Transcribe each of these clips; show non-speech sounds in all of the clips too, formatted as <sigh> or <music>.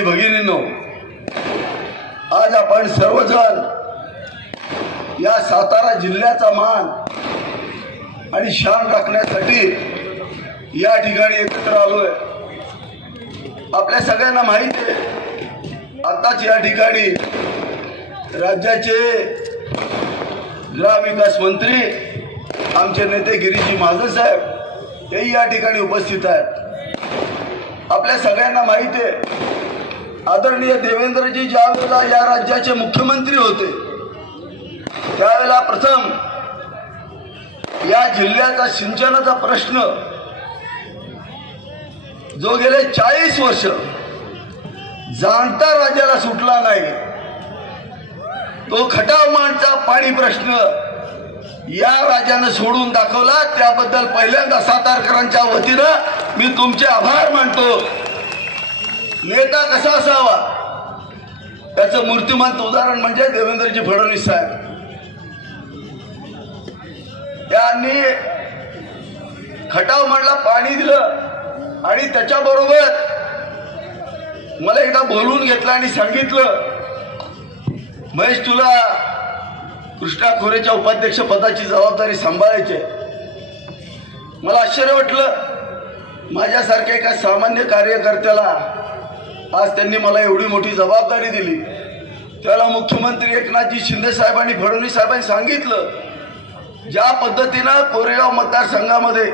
आणि भगिनींनो आज आपण सर्वजण या सातारा जिल्ह्याचा मान आणि शान राखण्यासाठी या ठिकाणी एकत्र आलोय. आपल्या सगळ्यांना माहीत आहे आताच या ठिकाणी राज्याचे ग्रामविकास मंत्री आमचे नेते गिरीजी महाजन साहेब हेही या ठिकाणी उपस्थित आहेत. आपल्या सगळ्यांना माहिती आहे आदरणीय देवेंद्रजी ज्या वेळेला या राज्याचे मुख्यमंत्री होते त्यावेळेला प्रथम या जिल्ह्याचा सिंचनाचा प्रश्न जो गेले चाळीस वर्ष जाणता राज्याला सुटला नाही तो खटाव माणचा पाणी प्रश्न या राज्यानं सोडून दाखवला. त्याबद्दल पहिल्यांदा सातारकरांच्या वतीनं मी तुमचे आभार मानतो. नेता कसा असावा? त्याचं मूर्तिमंत उदाहरण म्हणजे देवेंद्रजी फडणवीस साहेब. त्यांनी खटाव म्हणला पाणी दिलं आणि त्याच्याबरोबर मला एकदा बोलवून घेतलं आणि सांगितलं महेश तुला कृष्णा खोरेच्या उपाध्यक्ष पदाची जबाबदारी सांभाळायची मला आश्चर्य वाटलं. माझ्यासारख्या एका सामान्य कार्यकर्त्याला आज त्यांनी मला एवढी मोठी जबाबदारी दिली. त्याला मुख्यमंत्री एकनाथजी शिंदे साहेबांनी फडणवीस साहेबांनी सांगितलं ज्या पद्धतीनं कोरेगाव मतदारसंघामध्ये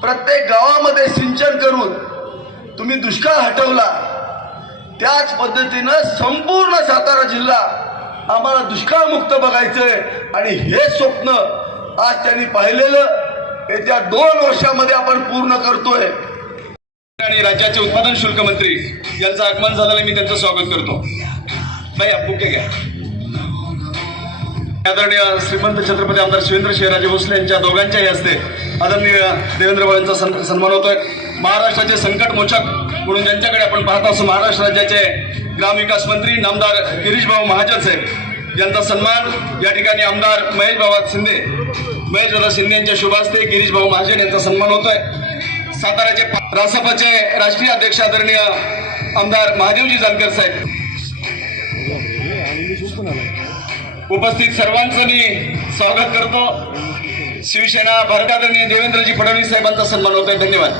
प्रत्येक गावामध्ये सिंचन करून तुम्ही दुष्काळ हटवला त्याच पद्धतीनं संपूर्ण सातारा जिल्हा आम्हाला दुष्काळमुक्त बघायचंय आणि हे स्वप्न आज त्यांनी पाहिलेलं. येत्या दोन वर्षामध्ये आपण पूर्ण करतोय. आणि राज्याचे उत्पादन शुल्क मंत्री यांचं आगमन झालेलं मी त्यांचं स्वागत करतो. नाही बुके घ्या. आदरणीय श्रीमंत छत्रपती आमदार शिवेंद्र शिवराजे भोसले यांच्या दोघांच्याही हस्ते आदरणीय देवेंद्र बाळांचा सन्मान होतोय. महाराष्ट्राचे संकट मोचक म्हणून ज्यांच्याकडे आपण पाहत असतो महाराष्ट्र राज्याचे ग्रामविकास मंत्री नामदार गिरीशभाऊ महाजन साहेब यांचा सन्मान या ठिकाणी आमदार महेश बाबा शिंदे महेश दादा शिंदे यांच्या शुभ हस्ते गिरीशभाऊ महाजन यांचा सन्मान होतोय. साताऱ्याचे रासपाचे राष्ट्रीय अध्यक्ष आदरणीय आमदार महादेवजी जानकर साहेब. उपस्थित सर्वांचं मी स्वागत करतो. शिवसेना भारत आदरणीय देवेंद्रजी फडणवीस साहेबांचा सन्मान होतोय. धन्यवाद.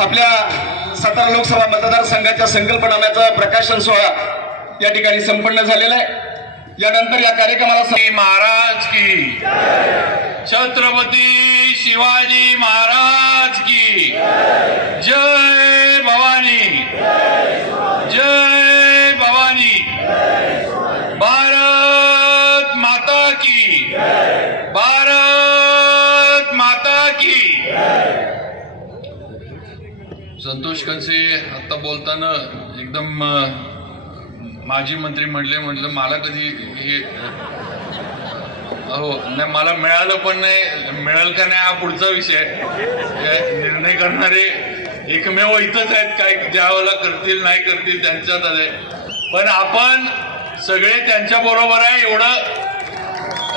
आपल्या सातारा लोकसभा मतदारसंघाच्या संकल्पनाम्याचा प्रकाशन सोहळा या ठिकाणी संपन्न झालेला आहे. यानंतर या कार्यक्रमाला महाराज की छत्रपती शिवाजी महाराज की जय भवानी जय भवानी भारत माता की भारत माता की संतोष आत्ता आता बोलताना एकदम माजी मंत्री म्हणले म्हटलं मला कधी हे हो नाही मला मिळालं पण नाही मिळेल का नाही हा पुढचा विषय? हे निर्णय करणारे एकमेव इथंच आहेत काय ज्यावेळेला करतील नाही करतील त्यांच्यात आले. पण आपण सगळे त्यांच्या बरोबर आहे एवढं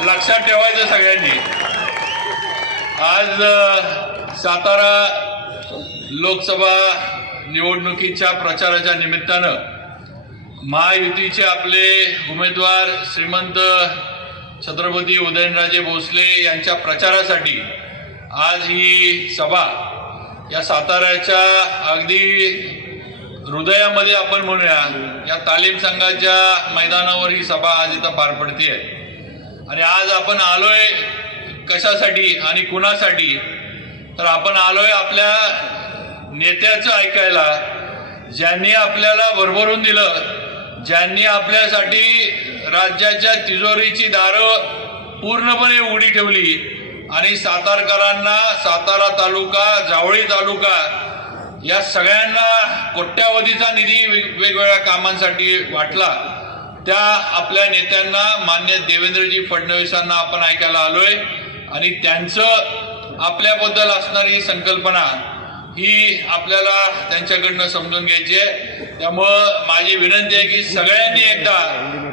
लक्षात ठेवायचं सगळ्यांनी. आज सातारा लोकसभा निवडणुकीच्या प्रचाराच्या निमित्तानं महायुतीचे आपले उमेदवार श्रीमंत छत्रपती उदयनराजे भोसले यांच्या प्रचारासाठी आज ही सभा या साताऱ्याच्या अगदी हृदयामध्ये आपण म्हणूया या तालीम संघाच्या मैदानावर ही सभा आज इथं पार पडते आणि आज आपण आलोय कशासाठी आणि कुणासाठी? तर आपण आलोय आपल्या नेत्याचं ऐकायला ज्यांनी आपल्याला भरभरून दिलं ज्यांनी आपल्यासाठी राज्याच्या तिजोरीची दारं पूर्णपणे उघडी ठेवली आणि सातारकरांना सातारा तालुका जावळी तालुका या सगळ्यांना कोट्यावधीचा निधी वेग- वेगवेगळ्या कामांसाठी वाटला त्या आपल्या नेत्यांना मान्य देवेंद्रजी फडणवीसांना आपण ऐकायला आलोय. आणि त्यांचं आपल्याबद्दल असणारी संकल्पना ही आपल्याला त्यांच्याकडनं समजून घ्यायची आहे. त्यामुळं माझी विनंती आहे की सगळ्यांनी एकदा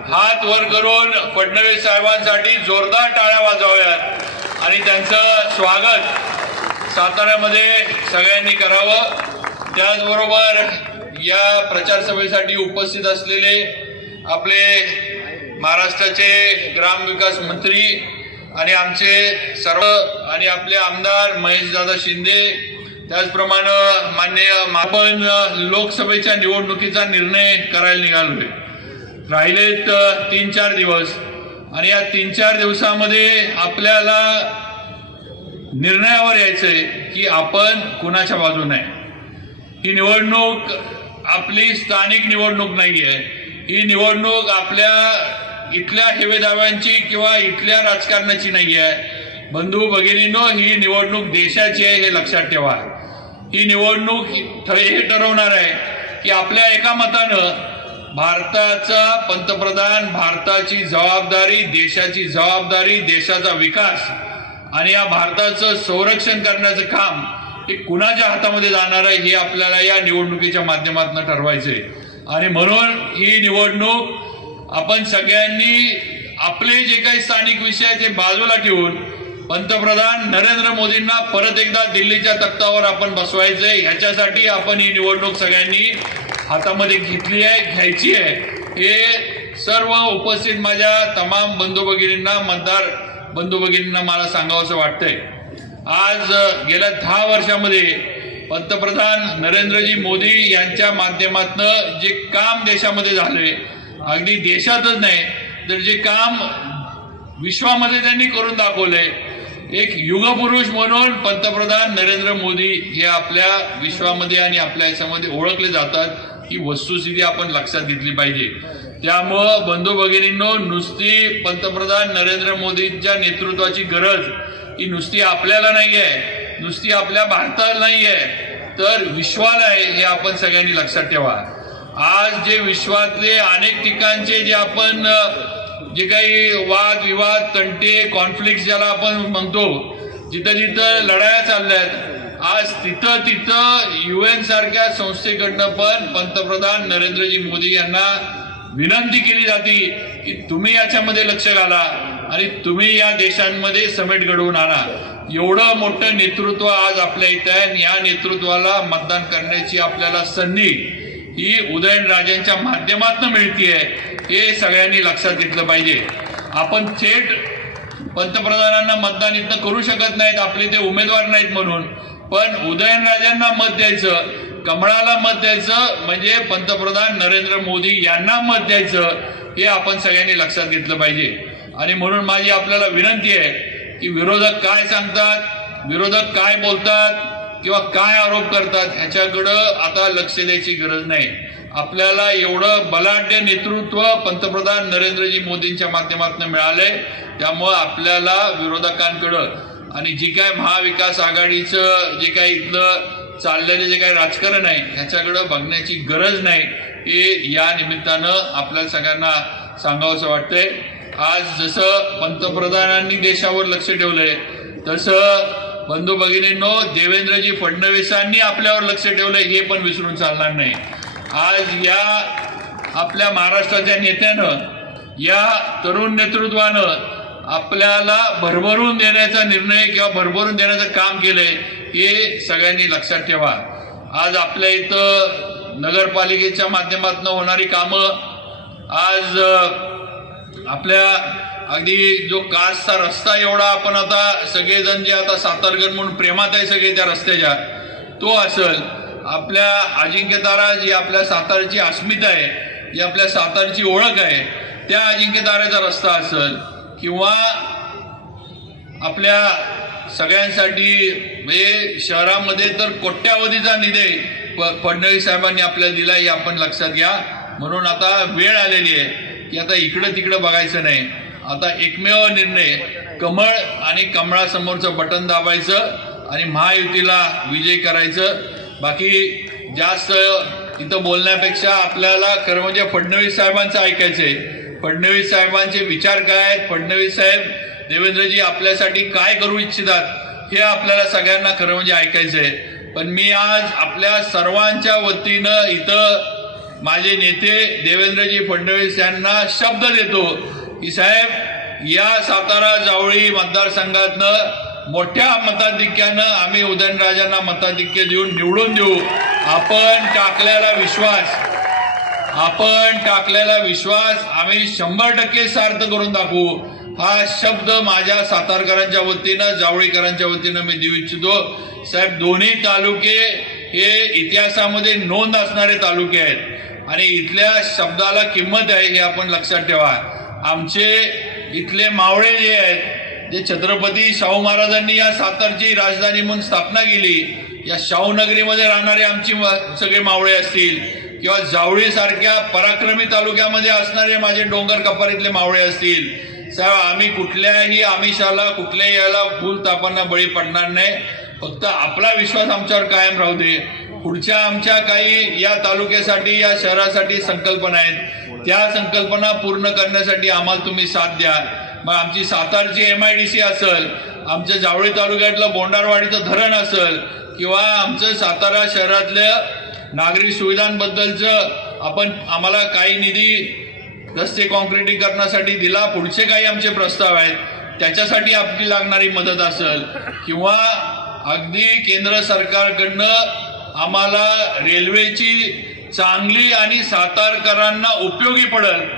हात वर करून फडणवीस साहेबांसाठी जोरदार टाळ्या वाजवाव्यात. आणि त्यांचं स्वागत साताऱ्यामध्ये सगळ्यांनी करावं. त्याचबरोबर या प्रचारसभेसाठी उपस्थित असलेले आपले महाराष्ट्राचे ग्रामविकास मंत्री आणि आमचे सर्व आणि आपले आमदार महेशदादा शिंदे त्याचप्रमाणे मान्य आपण लोकसभेच्या निवडणुकीचा निर्णय करायला निघालोय. राहिलेत तीन चार दिवस. आणि या तीन चार दिवसामध्ये आपल्याला निर्णयावर यायचंय की आपण कुणाच्या बाजूने आहे ही निवडणूक आपली स्थानिक निवडणूक नाही आहे ही निवडणूक आपल्या इथल्या हेवेदाव्यांची किंवा इथल्या राजकारणाची नाही आहे बंधू भगिनीनो ही निवडणूक देशाची आहे हे लक्षात ठेवा. ही निवडणूक हे ठरवणार आहे की आपल्या एका मतानं भारताचा पंतप्रधान भारताची जबाबदारी देशाची जबाबदारी देशाचा विकास आणि या भारताचं संरक्षण करण्याचं काम हे कुणाच्या हातामध्ये जाणार आहे हे आपल्याला या निवडणुकीच्या माध्यमातून ठरवायचं आहे. आणि म्हणून ही निवडणूक आपण सगळ्यांनी आपले जे काही स्थानिक विषय ते बाजूला ठेवून पंतप्रधान नरेंद्र मोदींना परत एकदा दिल्लीच्या तख्तावर आपण बसवायचंय. ह्याच्यासाठी आपण ही निवडणूक सगळ्यांनी हातामध्ये घेतली आहे घ्यायची आहे. हे सर्व उपस्थित माझ्या तमाम बंधू भगिनींना मतदार बंधू भगिनींना मला सांगावंसं वाटतंय. आज गेल्या दहा वर्षामध्ये पंतप्रधान नरेंद्रजी मोदी यांच्या माध्यमातनं जे काम देशामध्ये झाले अगदी देशातच नाही तर जे काम विश्वामध्ये त्यांनी करून दाखवले एक युगपुरुष म्हणून पंतप्रधान नरेंद्र मोदी हे आपल्या विश्वामध्ये आणि आपल्या याच्यामध्ये ओळखले जातात. ही वस्तुस्थिती आपण लक्षात घेतली पाहिजे. त्यामुळं बंधू भगिनींनो नुसती पंतप्रधान नरेंद्र मोदींच्या नेतृत्वाची गरज ही नुसती आपल्याला नाही आहे नुसती आपल्या भारताला नाही आहे तर विश्वाला आहे हे आपण सगळ्यांनी लक्षात ठेवा. आज जे विश्वातले अनेक ठिकाणचे जे आपण जे काही वाद विवाद तंटे कॉन्फ्लिक्ट ज्याला आपण म्हणतो जिथं जिथं लढाया चालल्या आहेत आज तिथं तिथं युएन सारख्या संस्थेकडनं पण पंतप्रधान नरेंद्रजी मोदी यांना विनंती केली जाते की तुम्ही याच्यामध्ये लक्ष घाला आणि तुम्ही या देशांमध्ये समेट घडवून आणा. एवढं मोठं नेतृत्व आज आपल्या इथं आहे आणि या नेतृत्वाला मतदान करण्याची आपल्याला संधी ही उदयनराजेंच्या माध्यमातून मिळतीये. हे सगळ्यांनी लक्षात घेतलं पाहिजे. आपण थेट पंतप्रधानांना मतदान इथं करू शकत नाहीत आपले ते उमेदवार नाहीत म्हणून. पण उदयनराजांना मत द्यायचं कमळाला मत द्यायचं म्हणजे पंतप्रधान नरेंद्र मोदी यांना मत द्यायचं हे आपण सगळ्यांनी लक्षात घेतलं पाहिजे. आणि म्हणून माझी आपल्याला विनंती आहे की विरोधक काय सांगतात विरोधक काय बोलतात किंवा काय आरोप करतात ह्याच्याकडं आता लक्ष द्यायची गरज नाही. आपल्याला एवढं बलाढ्य नेतृत्व पंतप्रधान नरेंद्रजी मोदींच्या माध्यमातून मिळालंय. त्यामुळं आपल्याला विरोधकांकडं आणि जी काय महाविकास आघाडीचं जे काही इथलं चाललेलं जे काही राजकारण आहे ह्याच्याकडं बघण्याची गरज नाही हे या निमित्तानं आपल्या सगळ्यांना सांगावंसं वाटतंय. आज जसं पंतप्रधानांनी देशावर लक्ष ठेवलंय तसं बंधू भगिनींनो देवेंद्रजी फडणवीसांनी आपल्यावर लक्ष ठेवलंय हे पण विसरून चालणार नाही. आज या आपल्या महाराष्ट्राच्या नेत्यानं या तरुण नेतृत्वानं आपल्याला भरभरून देण्याचा निर्णय किंवा भरभरून देण्याचं काम केलंय हे सगळ्यांनी लक्षात ठेवा. आज आपल्या इथं नगरपालिकेच्या माध्यमातून होणारी कामं आज आपल्या अगदी जो कासचा रस्ता एवढा आपण आता सगळेजण जे आता सातारगड म्हणून प्रेमात आहे सगळे त्या रस्त्याच्या तो असेल. आपल्या अजिंक्यतारा जी आपल्या सातारची अस्मिता आहे जी आपल्या सातारची ओळख आहे त्या अजिंक्यताऱ्याचा रस्ता असेल किंवा आपल्या सगळ्यांसाठी म्हणजे शहरामध्ये तर कोट्यावधीचा निधी प फडणवीस साहेबांनी आपल्याला दिला हे आपण लक्षात घ्या. म्हणून आता वेळ आलेली आहे की आता इकडं तिकडं बघायचं नाही. आता एकमेव निर्णय कमळ आणि कमळासमोरचं बटन दाबायचं आणि महायुतीला विजय करायचं. बाकी जास्त इथं बोलण्यापेक्षा आपल्याला खरं म्हणजे फडणवीस साहेबांचं ऐकायचं आहे फडणवीस साहेबांचे विचार काय आहेत? फडणवीस साहेब देवेंद्रजी आपल्यासाठी काय करू इच्छितात हे आपल्याला सगळ्यांना खरं म्हणजे ऐकायचं आहे पण मी आज आपल्या सर्वांच्या वतीनं इथं माझे नेते देवेंद्रजी फडणवीस यांना शब्द देतो की साहेब या सातारा जावळी मतदारसंघातनं मोठ्या मताधिक्यानं आम्ही उदयनराजांना मताधिक्य देऊन निवडून देऊ. आपण टाकलेला विश्वास आपण टाकलेला विश्वास आम्ही शंभर टक्के सार्थ करून दाखवू. हा शब्द माझ्या सातारकरांच्या वतीनं जावळीकरांच्या वतीनं मी देऊ इच्छितो. साहेब दोन्ही तालुके हे इतिहासामध्ये नोंद असणारे तालुके आहेत. आणि इथल्या शब्दाला किंमत आहे हे आपण लक्षात ठेवा. आमचे इथले मावळे जे आहेत जे छत्रपती शाहू महाराजांनी या सातारची राजधानी म्हणून स्थापना केली या शाहू नगरीमध्ये राहणारे आमची सगळे मावळे असतील किंवा जावळीसारख्या पराक्रमी तालुक्यामध्ये असणारे माझे डोंगर कपारीतले मावळे असतील साहेब आम्ही कुठल्याही आमिषाला कुठल्याही याला फुल तापांना बळी पडणार नाही. फक्त आपला विश्वास आमच्यावर कायम राहू दे. पुढच्या आमच्या काही या तालुक्यासाठी या शहरासाठी संकल्पना आहेत. त्या संकल्पना पूर्ण करण्यासाठी आम्हाला तुम्ही साथ द्या. मग आमची सातारची एम आय डी सी असेल आमच्या जावळी तालुक्यातलं बोंडारवाडीचं धरण असेल किंवा आमचं सातारा शहरातल्या नागरी सुविधांबद्दलचं आपण आम्हाला काही निधी रस्ते कॉन्क्रिटीकरणासाठी दिला पुढचे काही आमचे प्रस्ताव आहेत त्याच्यासाठी आपली लागणारी मदत असेल किंवा अगदी केंद्र सरकारकडनं आम्हाला रेल्वेची चांगली आणि सातारकरांना उपयोगी पडेल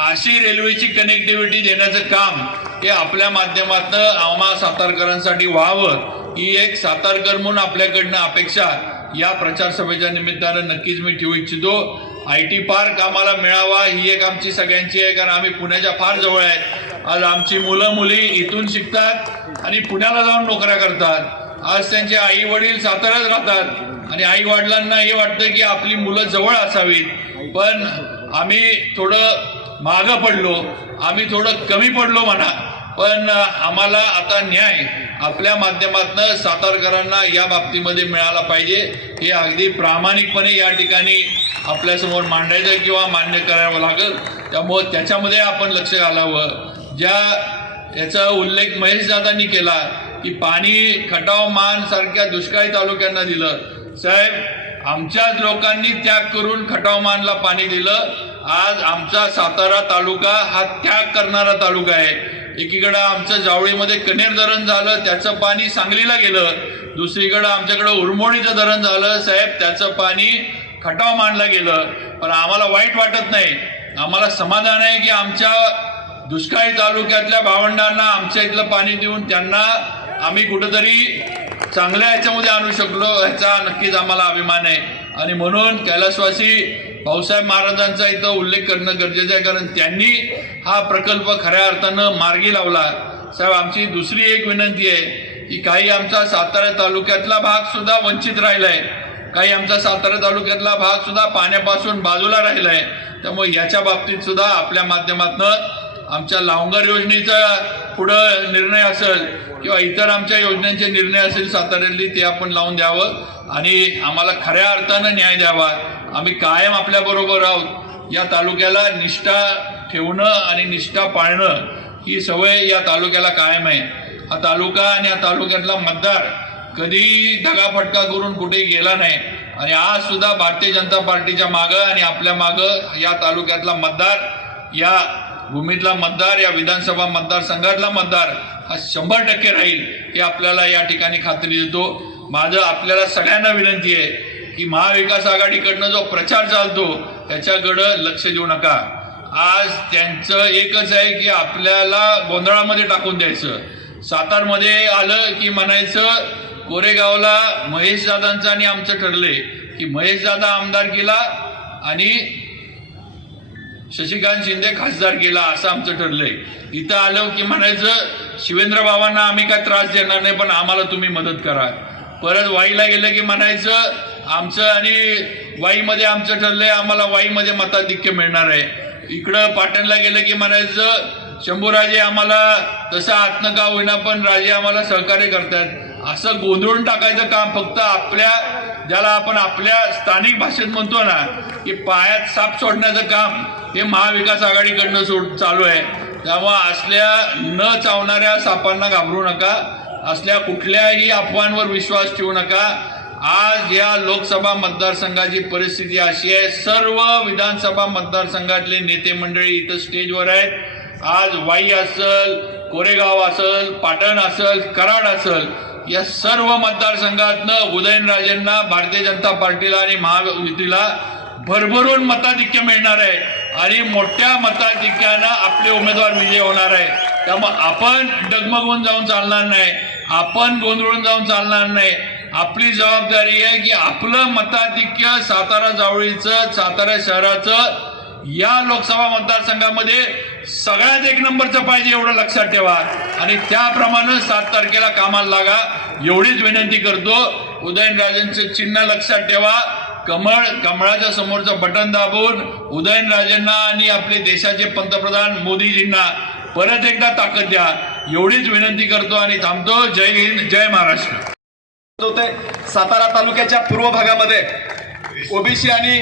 अशी रेल्वेची कनेक्टिव्हिटी देण्याचं काम हे आपल्या माध्यमातून आम्हा सातारकरांसाठी व्हावं ही एक सातारकर म्हणून आपल्याकडनं अपेक्षा. या प्रचार सभेच्या निमित्तानं नक्कीच मी ठेवू इच्छितो. आय टी पार्क आम्हाला मिळावा ही एक आमची सगळ्यांची आहे कारण आम्ही पुण्याच्या फार जवळ आहे. आज आमची मुलं मुली इथून शिकतात आणि पुण्याला जाऊन नोकऱ्या करतात. आज त्यांचे आई वडील साताऱ्यात राहतात आणि आई वडिलांना हे वाटतं की आपली मुलं जवळ असावीत. पण आम्ही थोडं मागं पडलो. आम्ही थोडं कमी पडलो म्हणा. पण आम्हाला आता न्याय आपल्या माध्यमातून सातारकरांना या बाबतीमध्ये मिळाला पाहिजे. हे अगदी प्रामाणिकपणे या ठिकाणी आपल्यासमोर मांडायचं किंवा मान्य करावं लागेल. त्यामुळं त्याच्यामध्ये आपण लक्ष घालावं. ज्या याचा उल्लेख महेश दादांनी केला की पाणी खटाव मान सारख्या दुष्काळी तालुक्यांना दिलं. साहेब आमच्याच लोकांनी त्याग करून खटाव मानला पाणी दिलं. आज आमचा सातारा तालुका हा त्याग करणारा तालुका आहे. एकीकडं आमचं जावळीमध्ये कनेर धरण झालं त्याचं पाणी सांगलीला गेलं. दुसरीकडं आमच्याकडं उरमोणीचं धरण झालं साहेब त्याचं पाणी खटाव मांडला गेलं. पण आम्हाला वाईट वाटत नाही. आम्हाला समाधान आहे की आमच्या दुष्काळी तालुक्यातल्या भावंडांना आमच्या इथलं पाणी देऊन त्यांना आम्ही कुठंतरी चांगल्या ह्याच्यामध्ये आणू शकलो ह्याचा नक्कीच आम्हाला अभिमान आहे. आणि म्हणून कैलासवासी भाऊसाहेब महाराजांचा इथं उल्लेख करणं गरजेचं आहे कारण त्यांनी हा प्रकल्प खऱ्या अर्थानं मार्गी लावला. साहेब आमची दुसरी एक विनंती आहे की काही आमचा सातारा तालुक्यातला भाग सुद्धा वंचित राहिलाय. काही आमचा सातारा तालुक्यातला भाग सुद्धा पाण्यापासून बाजूला राहिलाय. त्यामुळे याच्या बाबतीत सुद्धा आपल्या माध्यमातून आमच्या लावंगर योजनेचा पुढं निर्णय असेल किंवा इतर आमच्या योजनांचे निर्णय असेल साताऱ्यातली ते आपण लावून द्यावं आणि आम्हाला खऱ्या अर्थानं न्याय द्यावा. आम्ही कायम आपल्या बरोबर आहोत. या तालुक्याला निष्ठा ठेवणं आणि निष्ठा पाळणं ही सवय या तालुक्याला कायम आहे. हा तालुका आणि या तालुक्यातला मतदार कधी दगाफटका करून कुठेही गेला नाही. आणि आज सुद्धा भारतीय जनता पार्टीच्या मागं आणि आपल्या मागं या तालुक्यातला मतदार या भूमीतला मतदार या विधानसभा मतदारसंघातला मतदार हा शंभर टक्के राहील हे आपल्याला या ठिकाणी खात्री देतो. माझं आपल्याला सगळ्यांना विनंती आहे की महाविकास आघाडीकडनं जो प्रचार चालतो त्याच्याकडं लक्ष देऊ नका. आज त्यांचं एकच आहे की आपल्याला गोंधळामध्ये टाकून द्यायचं. सातारमध्ये आलं की म्हणायचं कोरेगावला महेश दादांचं आणि आमचं ठरलंय की महेश दादा आमदार केला आणि शशिकांत शिंदे खासदार केला असं आमचं ठरलंय इथं आलं की म्हणायचं शिवेंद्र बाबांना आम्ही काय त्रास देणार नाही पण आम्हाला तुम्ही मदत करा. परत वाईला गेलं की म्हणायचं आमचं आणि वाईमध्ये आमचं ठरलंय आम्हाला वाईमध्ये मताधिक्य मिळणार आहे. इकडं पाटणला गेलं की म्हणायचं शंभूराजे आम्हाला तसं आत्मका होईना पण राजे आम्हाला सहकार्य करतात. असं गोंधळून टाकायचं काम फक्त आपल्या ज्याला आपण आपल्या स्थानिक भाषेत म्हणतो ना की पायात साप सोडण्याचं काम हे महाविकास आघाडीकडनं सोड चालू आहे. त्यामुळं असल्या न चावणाऱ्या सापांना घाबरू नका असल्या कुठल्याही अफवांवर विश्वास ठेवू नका. आज या लोकसभा मतदारसंघाची परिस्थिती अशी आहे. सर्व विधानसभा मतदारसंघातले नेते मंडळी इथं स्टेजवर आहेत. आज वाई असल कोरेगाव असल पाटण असल कराड असल या सर्व मतदारसंघातनं उदयनराजेंना भारतीय जनता पार्टीला आणि महायुतीला भरभरून मताधिक्य मिळणार आहे. आणि मोठ्या मताधिक्यानं आपले उमेदवार विजय होणार आहे. त्यामुळे आपण डगमगून जाऊन चालणार नाही. आपण गोंधळून जाऊन चालणार नाही. आपली जबाबदारी आहे की आपलं मताधिक्य सातारा जावळीचं सातारा शहराचं या लोकसभा मतदारसंघामध्ये सगळ्यात एक नंबरचं पाहिजे एवढं लक्षात ठेवा. आणि त्याप्रमाणे सात तारखेला कामाला लागा. एवढीच विनंती करतो. उदयनराजेंचं चिन्ह लक्षात ठेवा. कमळ कमळाच्या समोरचं बटन दाबून उदयनराजेंना आणि आपले देशाचे पंतप्रधान मोदीजींना परत एकदा ताकद द्या. एवढीच विनंती करतो आणि थांबतो. जय हिंद जय महाराष्ट्र. सातारा तालुक्याच्या पूर्व भागामध्ये. ओबीसी आणि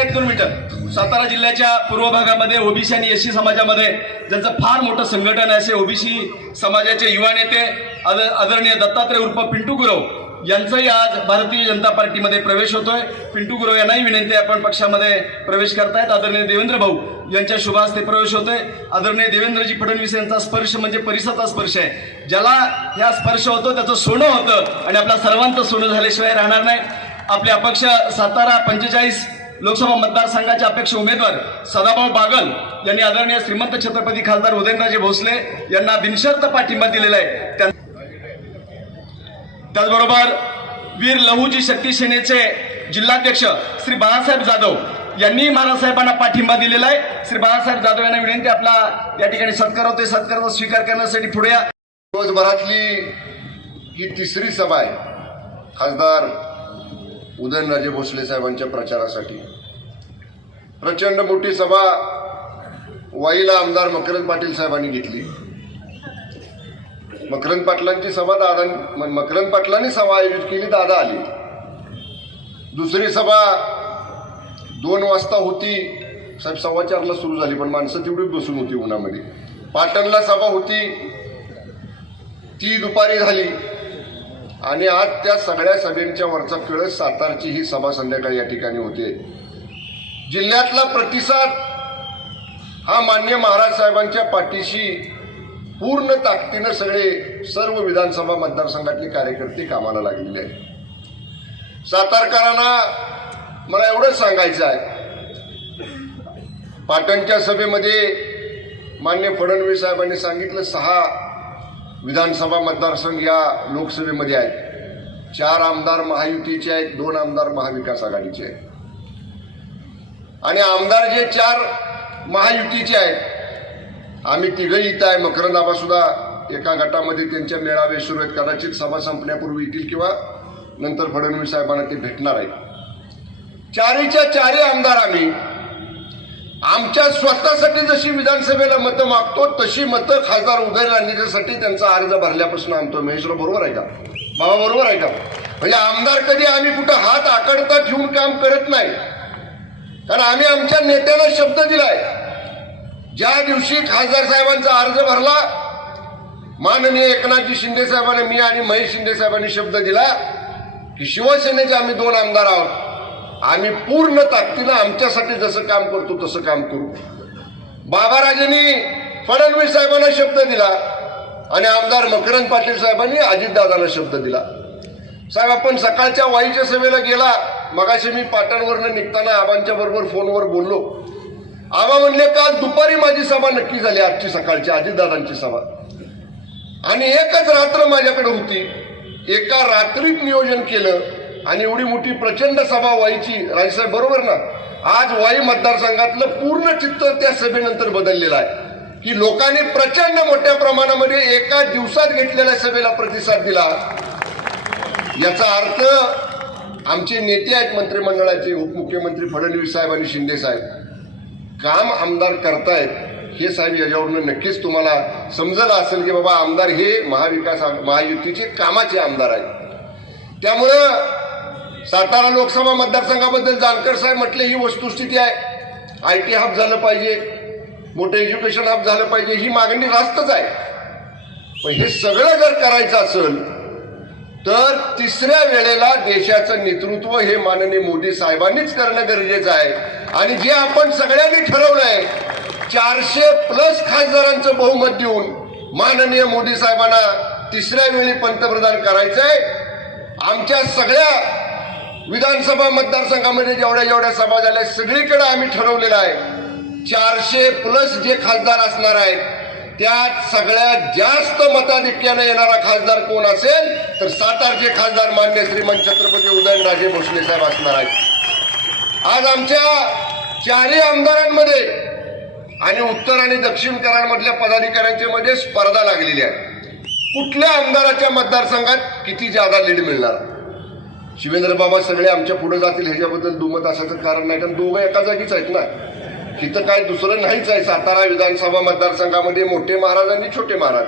एक दोन मिनिटं. सातारा जिल्ह्याच्या पूर्व भागामध्ये ओबीसी आणि एससी समाजामध्ये ज्यांचं फार मोठं संघटन आहे असे ओबीसी समाजाचे युवा नेते आद आदरणीय दत्तात्रय उर्फ पिंटू गुरव. यांचाही आज भारतीय जनता पार्टीमध्ये प्रवेश होतोय. पिंटू गुरव यांनाही विनंती आपण पक्षामध्ये प्रवेश करतायत. आदरणीय देवेंद्र भाऊ यांच्या शुभ हस्ते प्रवेश होतोय. आदरणीय देवेंद्रजी फडणवीस यांचा स्पर्श म्हणजे परिसराचा स्पर्श आहे. ज्याला ह्या स्पर्श होतो त्याचं सोनं होतं आणि आपल्या सर्वांचं सोनं झाल्याशिवाय राहणार नाही. आपले अपक्ष सातारा पंचेचाळीस लोकसभा मतदारसंघाचे अपेक्ष उमेदवार सदाभाऊ बागल यांनी आदरणीय श्रीमंत छत्रपती खासदार उदयनराजे भोसले यांना बिनशर्त पाठिंबा दिलेला आहे. त्या- त्याचबरोबर वीर लहूजी शक्ती सेनेचे जिल्हाध्यक्ष श्री बाळासाहेब जाधव यांनी महाराजसाहेबांना पाठिंबा दिलेला आहे. श्री बाळासाहेब जाधव यांना विनंती आपला या ठिकाणी सत्कार होते सत्काराचा स्वीकार करण्यासाठी पुढे या. दिवसभरातली ही तिसरी सभा आहे. खासदार उदयनराजे भोसले साहेबांच्या प्रचारासाठी. प्रचंड मोठी सभा वाईला आमदार मकरंद पाटील साहेबांनी घेतली. मकरंद पाटलांची सभा दादा मकरंद पाटलांनी सभा आयोजित केली दादा आली. दुसरी सभा दोन वाजता होती. साहेब सव्वा चारला सुरू झाली पण माणसं तेवढी बसून होती उन्हामध्ये. पाटणला सभा होती. ती दुपारी झाली. आणि आज त्या सगळ्या सभेंच्या वरचा कळस सातारची ही सभा संध्याकाळी या ठिकाणी होते. जिल्ह्यातला प्रतिसाद हा मान्य महाराज साहेबांच्या पाठीशी पूर्ण ताकदीनं सगळे सर्व विधानसभा मतदारसंघातले कार्यकर्ते कामाला लागलेले आहेत. सातारकरांना मला एवढंच सांगायचं आहे. पाटणच्या सभेमध्ये मान्य फडणवीस साहेबांनी सांगितलं सहा विधानसभा मतदारसंघ या लोकसभेमध्ये आहेत. चार आमदार महायुतीचे आहेत दोन आमदार महाविकास आघाडीचे आहेत. आणि आमदार जे चार महायुतीचे आहेत आम्ही तिघही इथं आहे. मकरंदाबा सुद्धा एका गटामध्ये त्यांच्या मेळावे सुरू आहेत. कदाचित सभा संपण्यापूर्वी येतील किंवा नंतर फडणवीस साहेबांना ते भेटणार आहेत. चारीच्या चारी आमदार आम्ही. आमच्या स्वतःसाठी जशी विधानसभेला मतं मागतो तशी मतं खासदार उदयनराजेसाठी त्यांचा अर्ज भरल्यापासून आणतो महेशराव बरोबर आहे का? बाबा बरोबर आहे का? म्हणजे आमदार कधी आम्ही कुठं हात आकडता ठेवून काम करत नाही. कारण आम्ही आमच्या नेत्याला शब्द दिलाय. ज्या दिवशी खासदार साहेबांचा अर्ज भरला माननीय एकनाथजी शिंदे साहेबांनी मी आणि महेश शिंदे साहेबांनी शब्द दिला की शिवसेनेचे आम्ही दोन आमदार आहोत. आम्ही पूर्ण ताकदीनं आमच्यासाठी जसं काम करतो तसं काम करू. बाबाराजेंनी फडणवीस साहेबांना शब्द दिला आणि आमदार मकरंद पाटील साहेबांनी अजितदादांना शब्द दिला. साहेब आपण सकाळच्या वाईच्या सभेला गेला. मगाशी मी पाटणवरनं निघताना आबांच्या बरोबर फोनवर बोललो. आबा म्हणले काल दुपारी माझी सभा नक्की झाली आजची सकाळची अजितदादांची सभा. आणि एकच रात्र माझ्याकडे होती. एका रात्रीत नियोजन केलं आणि एवढी मोठी प्रचंड सभा व्हायची. राजसाहेब बरोबर ना? आज वाई मतदारसंघातलं पूर्ण चित्र त्या सभेनंतर बदललेलं आहे. की लोकांनी प्रचंड मोठ्या प्रमाणामध्ये एका दिवसात घेतलेल्या सभेला प्रतिसाद दिला. याचा अर्थ आमचे नेते आहेत मंत्रिमंडळाचे उपमुख्यमंत्री फडणवीस साहेब आणि शिंदे साहेब. काम आमदार करतायत हे साहेब याच्यावरनं नक्कीच तुम्हाला समजलं असेल की बाबा आमदार हे महाविकास महायुतीचे कामाचे आमदार आहेत. त्यामुळं सातारा लोकसभा मतदारसंघाबद्दल जानकर साहेब म्हटले ही वस्तुस्थिती आहे. आय टी हब झालं पाहिजे मोठं एज्युकेशन हब झालं पाहिजे ही मागणी रास्तच आहे. पण हे सगळं जर करायचं असेल तर तिसऱ्या वेळेला देशाचं नेतृत्व हे माननीय मोदी साहेबांनीच करणं गरजेचं आहे. आणि जे आपण सगळ्यांनी ठरवलंय चारशे प्लस खासदारांचं बहुमत देऊन माननीय मोदी साहेबांना तिसऱ्या वेळी पंतप्रधान करायचंय. आमच्या सगळ्या विधानसभा मतदारसंघामध्ये जेवढ्या जेवढ्या सभा झाल्या सगळीकडे आम्ही ठरवलेलं आहे चारशे प्लस जे खासदार असणार आहेत त्यात सगळ्यात जास्त मताधिक्याने येणारा खासदार कोण असेल तर सातारचे खासदार मान्य श्रीमंत छत्रपती उदयनराजे भोसले साहेब असणार आहेत. आज आमच्या चारही आमदारांमध्ये आणि उत्तर आणि दक्षिण कराडमधल्या पदाधिकाऱ्यांच्या मध्ये स्पर्धा लागलेली आहे. कुठल्या आमदाराच्या मतदारसंघात किती जादा लीड मिळणार? शिवेंद्र बाबा सगळे आमच्या पुढे जातील ह्याच्याबद्दल दुमत असायचं कारण नाही. कारण दोघं एका जागीच आहेत ना. इथं काय दुसरं नाहीच आहे. सातारा विधानसभा मतदारसंघामध्ये मोठे महाराज आणि छोटे महाराज.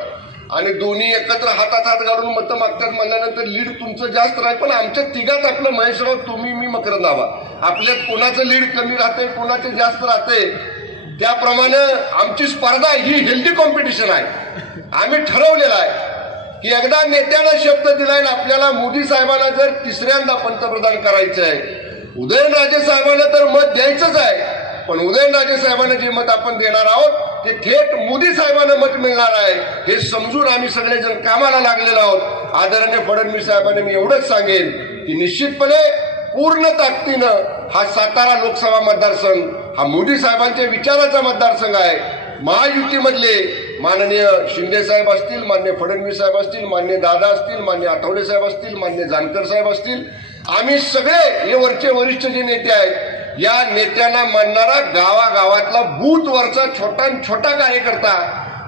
आणि दोन्ही एकत्र हातात हात घालून मतं मागतात म्हणल्यानंतर लीड तुमचं जास्त राहील. पण आमच्या तिघात आपलं महेशराव तुम्ही मी मकर आबा. आपल्यात कोणाचं लीड कमी राहते कोणाचं जास्त राहते त्याप्रमाणे आमची स्पर्धा ही हेल्दी कॉम्पिटिशन आहे. आम्ही ठरवलेलं आहे की एकदा नेत्यानं शब्द दिलाय आपल्याला मोदी साहेबांना जर तिसऱ्यांदा पंतप्रधान करायचं आहे. उदयनराजे साहेबांना तर मत द्यायचंच आहे. पण उदयनराजे साहेबांना जे मत आपण देणार आहोत ते थेट मोदी साहेबांना मत मिळणार आहे. हे समजून आम्ही सगळेजण कामाला लागलेलो आहोत. आदरणीय फडणवीस साहेबांना मी एवढंच सांगेन की निश्चितपणे पूर्ण ताकदीनं हा सातारा लोकसभा मतदारसंघ हा मोदी साहेबांच्या विचाराचा मतदारसंघ आहे. महायुतीमधले माननीय शिंदे साहेब असतील मान्य फडणवीस साहेब असतील मान्य दादा असतील मान्य आठवले साहेब असतील मान्य जानकर साहेब असतील आम्ही सगळे हे वरचे वरिष्ठ जे नेते आहेत या नेत्यांना मानणारा गावागावातला बूथवरचा छोटा छोटा कार्यकर्ता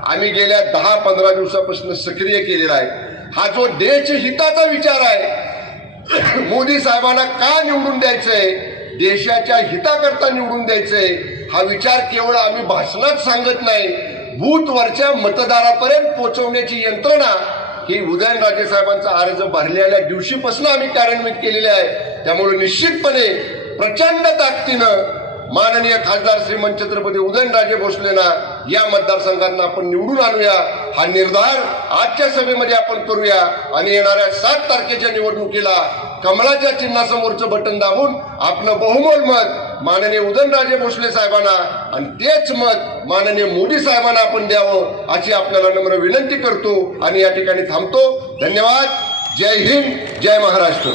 आम्ही गेल्या दहा पंधरा दिवसापासून सक्रिय केलेला आहे. हा जो देश हिताचा विचार आहे <coughs> मोदी साहेबांना का निवडून द्यायचंय देशाच्या हिताकरता निवडून द्यायचंय हा विचार केवळ आम्ही भाषणात सांगत नाही बूथवरच्या मतदारापर्यंत पोहोचवण्याची यंत्रणा ही उदयनराजे साहेबांचा अर्ज भरलेल्या दिवशीपासून आम्ही कार्यान्वित केलेली आहे. त्यामुळे निश्चितपणे प्रचंड ताकदीनं माननीय खासदार श्रीमंत छत्रपती उदयनराजे भोसलेना या मतदारसंघांना आपण निवडून आणूया. हा निर्धार आजच्या सभेमध्ये आपण करूया. आणि येणाऱ्या सात तारखेच्या निवडणुकीला कमळाच्या चिन्हासमोरचं बटन दाबून आपलं बहुमोल मत माननीय उदयनराजे भोसले साहेबांना आणि तेच मत माननीय मोदी साहेबांना आपण द्यावं अशी आपल्याला नम्र विनंती करतो. आणि या ठिकाणी थांबतो. धन्यवाद. जय हिंद. जय महाराष्ट्र.